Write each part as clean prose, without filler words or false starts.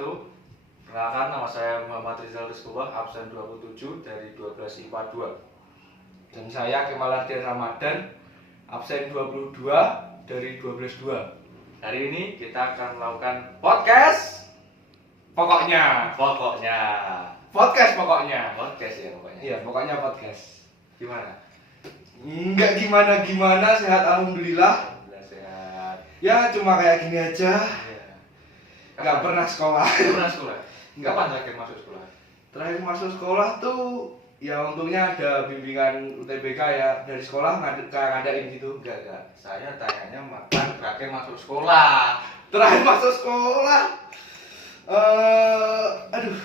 wabarakatuh. Perkenalkan, nama saya Muhammad Rizal Rizkubah, absen 27 dari 12 IPA 2. Dan saya Kemal Ardian Ramadan, absen 22 dari 12-2. Hari ini kita akan melakukan podcast. Pokoknya Podcast pokoknya. ya pokoknya. Iya, pokoknya podcast. Gimana? Enggak gimana-gimana, sehat alhamdulillah. Alhamdulillah sehat. Ya cuma kayak gini aja. Iya. Nggak pernah sekolah. Nggak pernah sekolah? Nggak. Kapan terakhir masuk sekolah? Terakhir masuk sekolah tuh ya untungnya ada bimbingan UTBK ya dari sekolah ngadain gitu. Enggak. Saya tanyanya kapan terakhir masuk sekolah? Terakhir masuk sekolah. Aduh.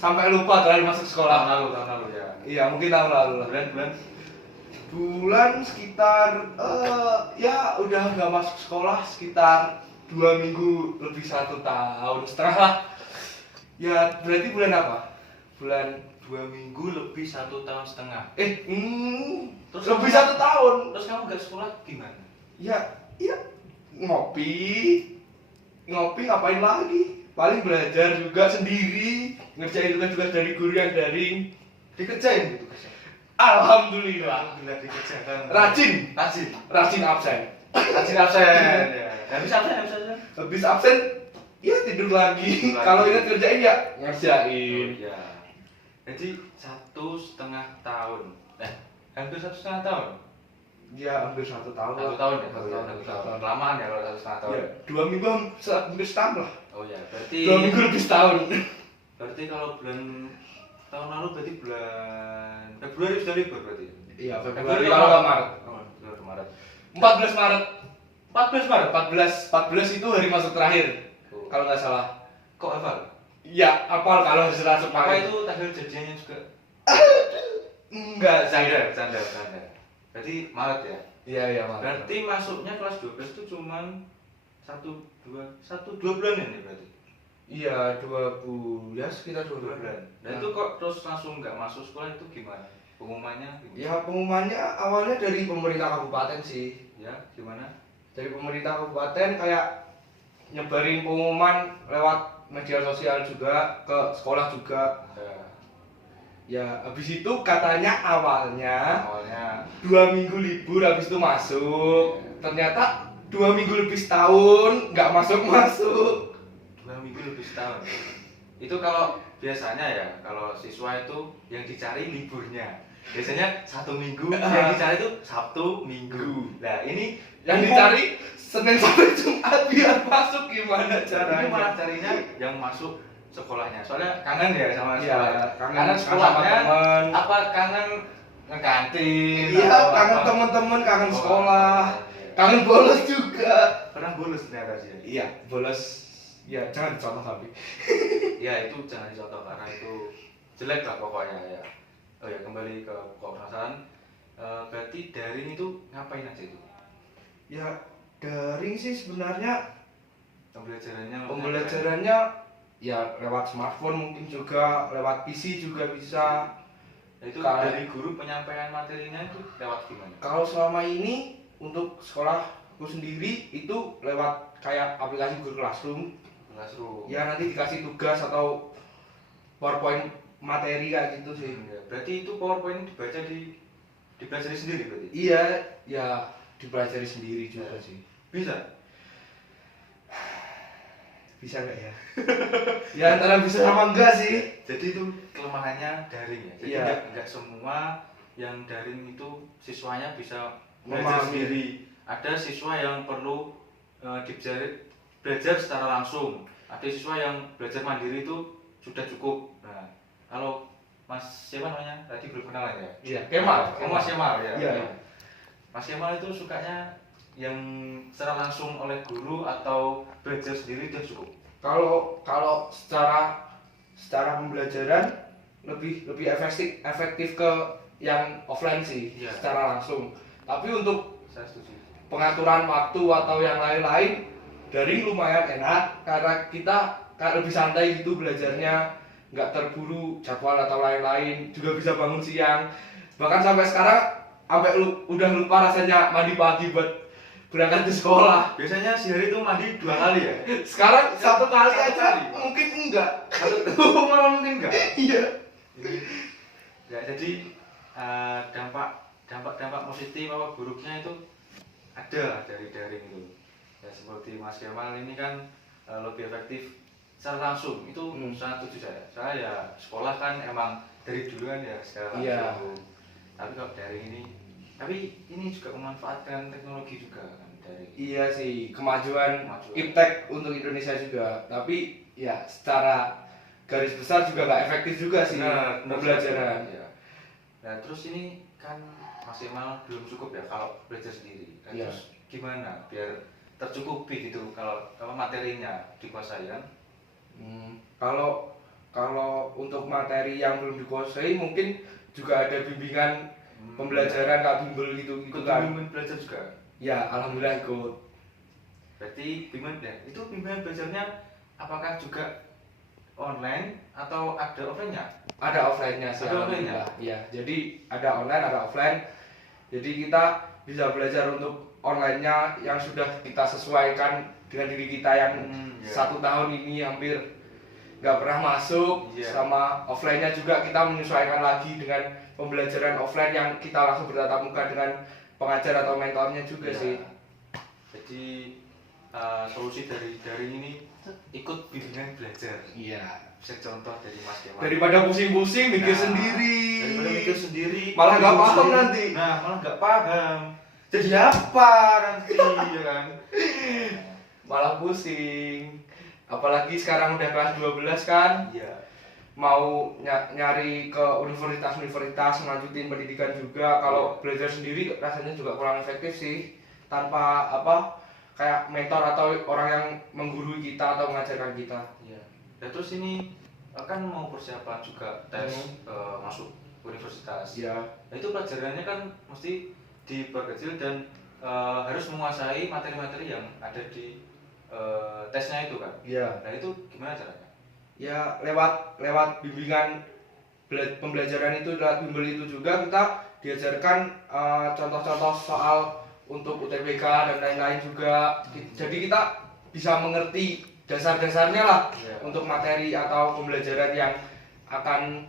Sampai lupa terakhir masuk sekolah. Tahun lalu ya. Iya, mungkin tahun lalu lah. Bulan sekitar ya udah nggak masuk sekolah sekitar 2 minggu lebih 1 tahun setengah lah. Ya berarti bulan apa? Bulan 2 minggu lebih 1 tahun setengah. Terus lebih 1 tahun. Terus kamu nggak sekolah gimana? Ya ngopi ngapain lagi? Paling belajar juga sendiri, ngerjain tugas-tugas dari guru yang daring. Dikerjain gitu guys. Alhamdulillah. Alhamdulillah dikerjakan. Rajin absen. Rajin absen. Ya. Habis absen. Habis absen ya tidur lagi. Kalau ingat kerjain ya ngerjain. Ya. Jadi 1,5 tahun. Hampir 1,5 tahun. Ya hampir 1 tahun. 1 tahun ya. 1 tahun. Lamaan ya kalau 1,5 tahun. Ya, 2 minggu hampir setahun lah. Oh ya, berarti 2 minggu lebih setahun. Berarti kalau tahun lalu berarti bulan Februari sudah libur berarti. Iya, Februari kalau nggak Maret. Maret. 14 Maret. 14 Maret. 14 itu hari masuk terakhir. Oh. Kalau nggak salah. Kok hafal? Ya, apal kalau hari masuk Apa Maret. itu tanggal janjiannya juga? Enggak, Canda. Berarti Maret ya? Iya, Maret. Berarti masuknya kelas 12 itu cuman 2 bulan ya berarti? Iya, 2 bulan. Ya, sekitar 2 2 bulan. bulan. Dan itu kok terus langsung nggak masuk sekolah itu gimana? Pengumumannya gimana? Ya, pengumumannya awalnya dari pemerintah kabupaten sih. Ya, gimana? Dari pemerintah kabupaten kayak nyebarin pengumuman lewat media sosial juga, ke sekolah juga. Ya, habis itu katanya awalnya 2 minggu libur, habis itu masuk. Ternyata 2 minggu lebih setahun nggak masuk. 2 minggu lebih setahun. Itu kalau biasanya ya, kalau siswa itu yang dicari liburnya. Biasanya 1 minggu, yang dicari itu Sabtu, Minggu. Nah ini yang dicari Senin sampai Jumat biar masuk, gimana caranya? Ini malah carinya yang masuk sekolahnya. Soalnya kangen ya sama Iya, sekolah. kangen sekolahnya. sama teman. Apa kangen ngekantin? Iya, atau kangen apa? teman-teman, kangen sekolah, kangen bolos juga. Pernah bolos ternyata sih. Iya, bolos. Ya, jangan dicontoh tapi. Ya itu jangan dicontoh karena itu jelek lah pokoknya ya. Oh ya, kembali ke pokok permasalahan. Berarti daring itu ngapain aja itu? Ya, daring sih sebenarnya Pembelajarannya ya lewat smartphone, mungkin juga lewat PC juga bisa. itu Kalau- dari guru penyampaian materinya itu lewat gimana? Kalau selama ini untuk sekolahku sendiri itu lewat kayak aplikasi Google Classroom. Classroom. Ya nanti dikasih tugas atau PowerPoint materi kayak gitu sih. Ya, berarti itu PowerPoint dipelajari sendiri berarti? Iya, ya dipelajari sendiri juga sih. Bisa? Bisa nggak ya? Ya antara bisa sama enggak sih. Jadi itu kelemahannya daring ya? Jadi Iya. nggak semua yang daring itu siswanya bisa belajar Memahami. sendiri. Ada siswa yang perlu belajar secara langsung. Ada siswa yang belajar mandiri itu sudah cukup. Nah, kalau Mas siapa namanya? Tadi belum kenalan ya? Iya, Kemal. Oh, Mas Kemal ya. Iya. Mas Kemal itu sukanya yang secara langsung oleh guru atau belajar sendiri dia cukup? Kalau secara pembelajaran lebih efektif ke yang offline sih, Iya. secara langsung. Tapi untuk Saya setuju. pengaturan waktu atau yang lain-lain daring lumayan enak karena kita kayak lebih santai gitu belajarnya, nggak terburu jadwal atau lain-lain, juga bisa bangun siang. Bahkan sampai sekarang udah lupa rasanya mandi pagi buat berangkat ke sekolah. Biasanya sehari itu mandi 2 kali ya. Sekarang 1 kali Satu aja kali. mungkin enggak. Malah mungkin enggak. Iya. Ya jadi dampak positif apa buruknya itu ada dari daring itu. Ya seperti Mas Kemal ini kan lebih efektif secara langsung itu sangat setuju saya ya sekolah kan emang dari dulu kan ya secara langsung. Iya. Tapi kalau daring ini juga memanfaatkan teknologi juga kan dari Iya sih, kemajuan iptek untuk Indonesia juga. Tapi ya secara garis besar juga nggak efektif juga sih pembelajaran. Ya. Nah terus ini kan maksimal belum cukup ya kalau belajar sendiri. Nah, Iya. terus gimana biar tercukupi gitu kalau materinya dikuasai kan? Kalau untuk materi yang belum dikuasai mungkin juga ada bimbingan pembelajaran Kak Bimbel gitu kan. Bimbingan belajar juga. Ya, alhamdulillah ikut. Berarti itu bimbingan belajarnya apakah juga online atau ada offline-nya? Ada offline-nya sih. Ada offline-nya? Ya, jadi ada online, ada offline. Jadi kita bisa belajar untuk online-nya yang sudah kita sesuaikan dengan diri kita yang 1 tahun ini hampir nggak pernah masuk, sama offline-nya juga kita menyesuaikan lagi dengan pembelajaran offline yang kita langsung bertatap muka dengan pengajar atau mentornya juga sih. Jadi solusi dari ini ikut bimbingan belajar. Iya. Bisa contoh dari Mas Kemal. Daripada pusing-pusing mikir sendiri. Daripada mikir sendiri. Malah nggak paham nanti. Nah, malah nggak paham. Jadi apa nanti ya kan? Malah pusing. Apalagi sekarang udah kelas 12 kan. Iya. Mau nyari ke universitas melanjutin pendidikan juga. Kalau belajar sendiri rasanya juga kurang efektif sih. Tanpa kayak mentor atau orang yang menggurui kita atau mengajarkan kita. Iya. Dan terus ini kan mau persiapan juga tes masuk universitas. Iya. Nah itu pelajarannya kan mesti diperkecil dan harus menguasai materi-materi yang ada di tesnya itu kan. Iya. Nah itu gimana caranya? Ya lewat bimbingan pembelajaran itu, lewat bimbel itu juga kita diajarkan contoh-contoh soal untuk UTBK dan lain-lain juga. Jadi kita bisa mengerti dasar-dasarnya lah untuk materi atau pembelajaran yang akan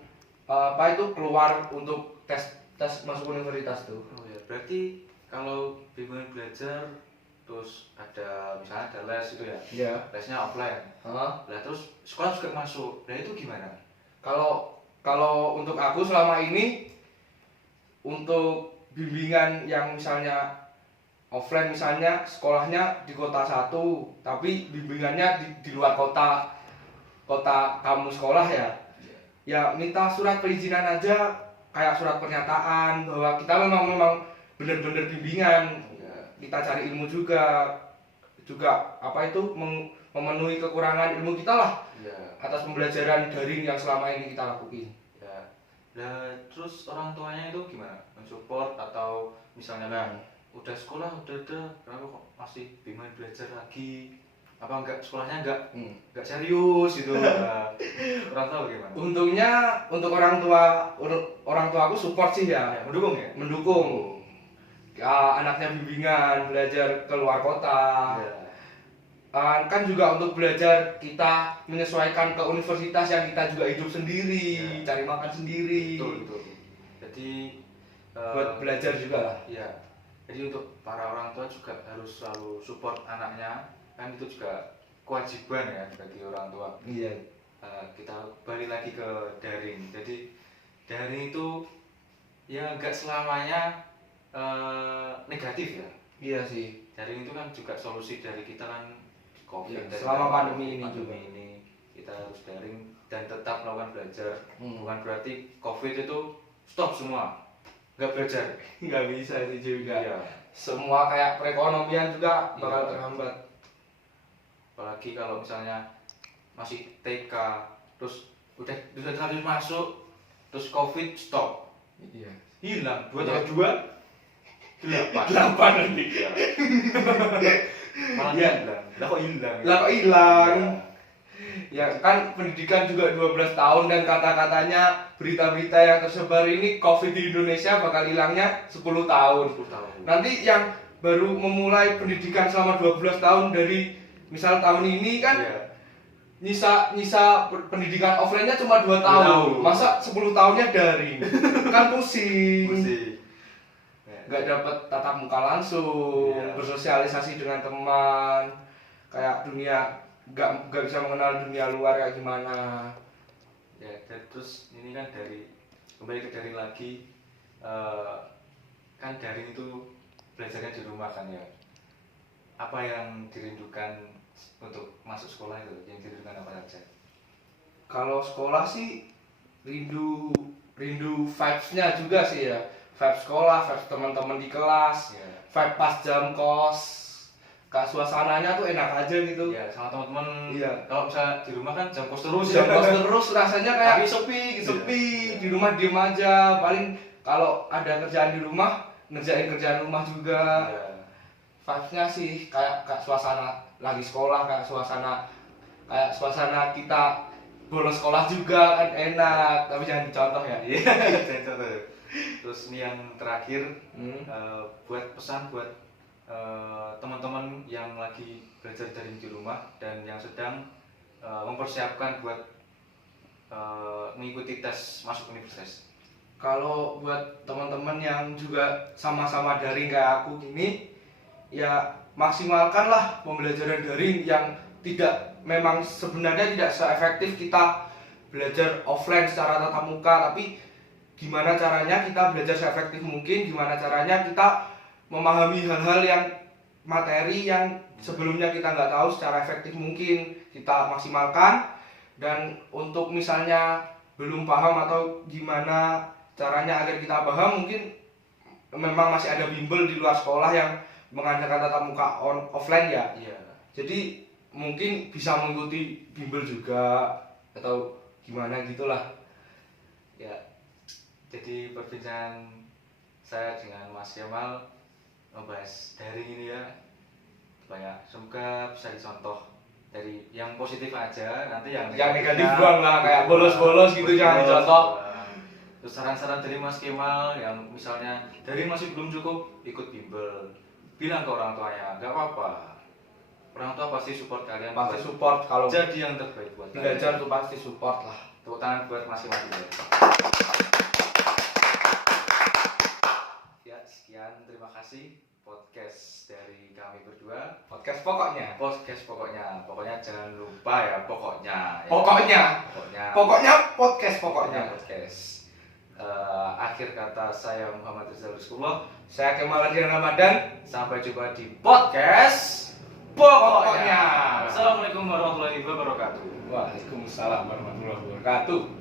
keluar untuk tes masuk universitas tuh. Oh ya, berarti kalau bimbingan belajar terus misalnya ada les itu ya? Iya. Lesnya offline. Nah terus sekolah juga masuk. Nah itu gimana? Kalau untuk aku selama ini untuk bimbingan yang misalnya offline, misalnya sekolahnya di kota satu tapi bimbingannya di luar kota kamu sekolah ya. Ya minta surat perizinan aja, kayak surat pernyataan bahwa kita memang benar-benar bimbingan. Kita cari ilmu juga memenuhi kekurangan ilmu kita lah atas pembelajaran daring yang selama ini kita lakuin. Ya. Nah, terus orang tuanya itu gimana? Mensupport atau misalnya udah sekolah udah ada, kenapa kok masih bimbingan belajar lagi? Apa sekolahnya enggak serius gitu? Nah, orang tua gimana? Untungnya untuk orang tua aku support sih ya. Mendukung ya? Mendukung. Anaknya bimbingan belajar ke luar kota. Kan juga untuk belajar kita menyesuaikan ke universitas yang kita juga hidup sendiri, cari makan sendiri. Betul. Jadi buat belajar juga lah. Iya. Jadi untuk para orang tua juga harus selalu support anaknya, kan itu juga kewajiban ya bagi orang tua. Iya. Kita balik lagi ke daring. Jadi daring itu ya nggak selamanya negatif ya. Iya sih. Daring itu kan juga solusi dari kita kan COVID. Selama pandemi ini juga. Kita harus daring dan tetap melakukan belajar. Bukan berarti COVID itu stop semua, nggak belajar. Nggak bisa sih juga. Iya. Semua kayak perekonomian juga bakal terhambat. Apalagi kalau misalnya masih TK, terus udah terlanjur masuk, terus COVID stop. Iya. Hilang 2 tambah 2 8 nanti. Malah hilang. Lah kok hilang? Ya kan pendidikan juga 12 tahun dan kata-katanya berita-berita yang tersebar ini COVID di Indonesia bakal hilangnya 10 tahun. 10 tahun. Nanti yang baru memulai pendidikan selama 12 tahun dari misal tahun ini kan nyisa pendidikan offline-nya cuma 2 tahun. Masa 10 tahunnya daring? Kan pusing. Nggak dapat tatap muka langsung, bersosialisasi dengan teman, kayak dunia nggak bisa mengenal dunia luar kayak gimana. Ya, dan terus ini kan kembali ke daring lagi, kan daring itu belajarnya di rumah kan ya. Apa yang dirindukan untuk masuk sekolah itu, yang dirindukan apa saja? Kalau sekolah sih rindu vibes-nya juga sih ya. Vibe sekolah, vibe teman-teman di kelas, vibe pas jam kos. Kak suasananya tuh enak aja gitu. Ya, sama teman-teman. Iya. Kalau misalnya di rumah kan jam kos terus. Jam kos terus rasanya kayak tapi sepi gitu. Sepi, di rumah diem aja. Paling kalau ada kerjaan di rumah, ngerjain kerjaan rumah juga. Vibes-nya sih kayak suasana lagi sekolah, kayak suasana kita bolos sekolah juga kan enak, tapi jangan dicontoh ya. Iya, jangan contoh. Terus ini yang terakhir, buat pesan buat teman-teman yang lagi belajar daring di rumah dan yang sedang mempersiapkan buat mengikuti tes masuk universitas. Kalau buat teman-teman yang juga sama-sama daring kayak aku gini, ya maksimalkanlah pembelajaran daring yang memang sebenarnya tidak seefektif kita belajar offline secara tatap muka, tapi gimana caranya kita belajar seefektif mungkin, gimana caranya kita memahami hal-hal yang materi yang sebelumnya kita nggak tahu secara efektif mungkin kita maksimalkan. Dan untuk misalnya belum paham atau gimana caranya agar kita paham, mungkin memang masih ada bimbel di luar sekolah yang mengadakan tatap muka offline ya. Jadi mungkin bisa mengikuti bimbel juga atau gimana gitulah. Ya, jadi perbincangan saya dengan Mas Kemal membahas daring ini ya, banyak, semoga bisa dicontoh dari yang positif aja, nanti yang negatif buang lah, kayak bolos-bolos gitu jangan dicontoh. Terus saran-saran dari Mas Kemal yang misalnya daring masih belum cukup, ikut bimbel, bilang ke orang tuanya, gak apa-apa, orang tua pasti support kalian, pasti support. Kalau jadi yang terbaik buat belajar tuh pasti support lah. Tepuk tangan buat masing-masing. Ya, sekian, terima kasih podcast dari kami berdua. Podcast pokoknya Jangan lupa ya, pokoknya podcast. Akhir kata saya Muhammad Rizal Rizkullah. Saya Kemal Adrian Ramadan. Sampai jumpa di podcast pokoknya. Assalamualaikum warahmatullahi wabarakatuh. Waalaikumsalam warahmatullahi wabarakatuh.